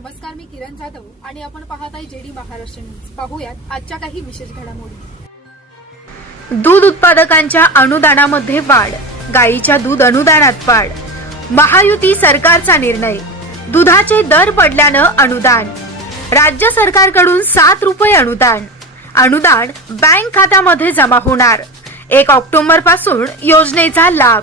नमस्कार मी किरण जाधव आणि आपण पाहत आहे जेडी महाराष्ट्र न्यूज. पाहूयात आजच्या काही विशेष घडामोडी. दूध उत्पादकांच्या अनुदानामध्ये वाढ गायीच्या दूध अनुदानात वाढ. महायुती सरकारचा निर्णय दुधाचे दर पडल्यानं अनुदान. राज्य सरकारकडून सात रुपये अनुदान. अनुदान बँक खात्यामध्ये जमा होणार. एक ऑक्टोबरपासून योजनेचा लाभ.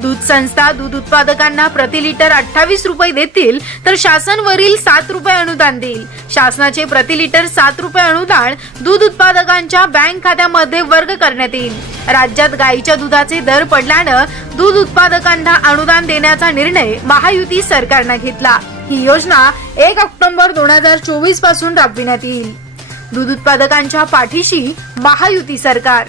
दूध संस्था दूध उत्पादकांना प्रति लिटर अठ्ठावीस रुपये देतील तर शासन वरील सात रुपये अनुदान देईल. शासनाचे प्रति लिटर सात रुपये अनुदान दूध उत्पादकांच्या बँक खात्यामध्ये वर्ग करण्यात येईल. राज्यात गायीच्या दुधाचे दर पडल्यानं दूध उत्पादकांना अनुदान देण्याचा निर्णय महायुती सरकारनं घेतला. ही योजना एक ऑक्टोबर दोन हजार चोवीसपासून राबविण्यात येईल. दूध उत्पादकांच्या पाठीशी महायुती सरकार.